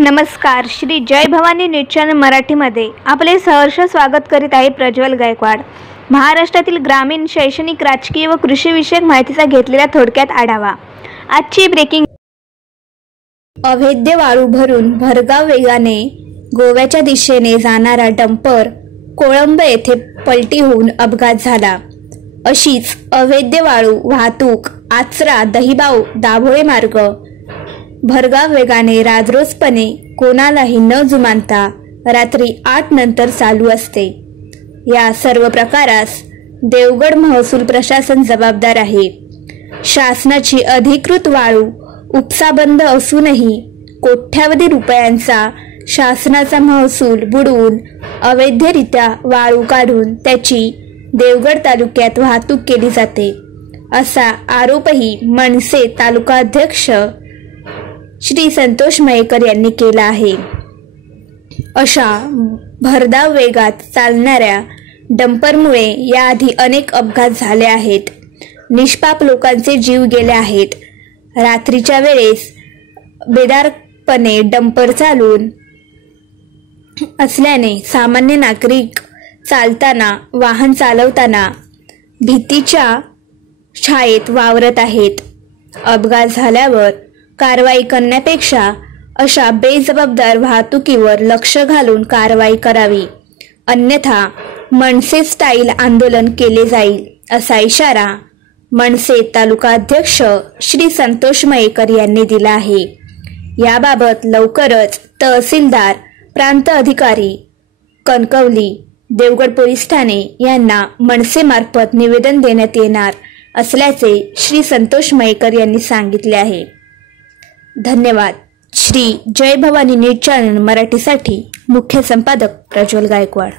नमस्कार. श्री जय Bhavani news channel मराठीमध्ये आपले सहर्ष स्वागत करीत आहे प्रज्वल गायकवाड. महाराष्ट्रातील ग्रामीण, शैक्षणिक, राजकीय व कृषी विषयक माहितीचा घेतलेला थोडक्यात आढावा. आजची ब्रेकिंग. अवैध वाळू भरून भरधाव वेगाने गोव्याच्या दिशेने जाणारा डंपर कोळंब येथे पलटी होऊन अपघात झाला. अशीच अवैध वाळू वाहतूक आचरा, दहिबाव, दाभोळे मार्ग भरधाव वेगाने राजरोसपणे कोणालाही न जुमानता रात्री 8 नंतर चालू असते. या सर्व प्रकारास देवगड महसूल प्रशासन जबाबदार आहे. शासनाची अधिकृत वाळू उपसा बंद असूनही कोट्यावधी रुपयांचा शासनाचा महसूल बुडवून अवैधरित्या वाळू काढून त्याची देवगड तालुक्यात वाहतूक केली जाते, असा आरोपही मनसे तालुकाध्यक्ष श्री संतोष मयेकर यांनी केला आहे. अशा भरधाव वेगात चालणाऱ्या डंपरमुळे याआधी अनेक अपघात झाले आहेत. निष्पाप लोकांचे जीव गेले आहेत. रात्रीच्या वेळेस बेदारपणे डंपर चालून असल्याने सामान्य नागरिक चालताना, वाहन चालवताना भीतीच्या छायेत वावरत आहेत. अपघात झाल्यावर कारवाई करण्यापेक्षा अशा बेजबाबदार वाहतुकीवर लक्ष घालून कारवाई करावी, अन्यथा मनसे स्टाईल आंदोलन केले जाईल, असा इशारा मनसे तालुकाध्यक्ष श्री संतोष मयेकर यांनी दिला आहे. याबाबत लवकरच तहसीलदार, प्रांत अधिकारी कणकवली, देवगड पोलीस ठाणे यांना मनसेमार्फत निवेदन देण्यात येणार असल्याचे श्री संतोष मयेकर यांनी सांगितले आहे. धन्यवाद. श्री जय भवानी न्यूज चॅनल मराठीसाठी मुख्य संपादक प्रज्वल गायकवाड.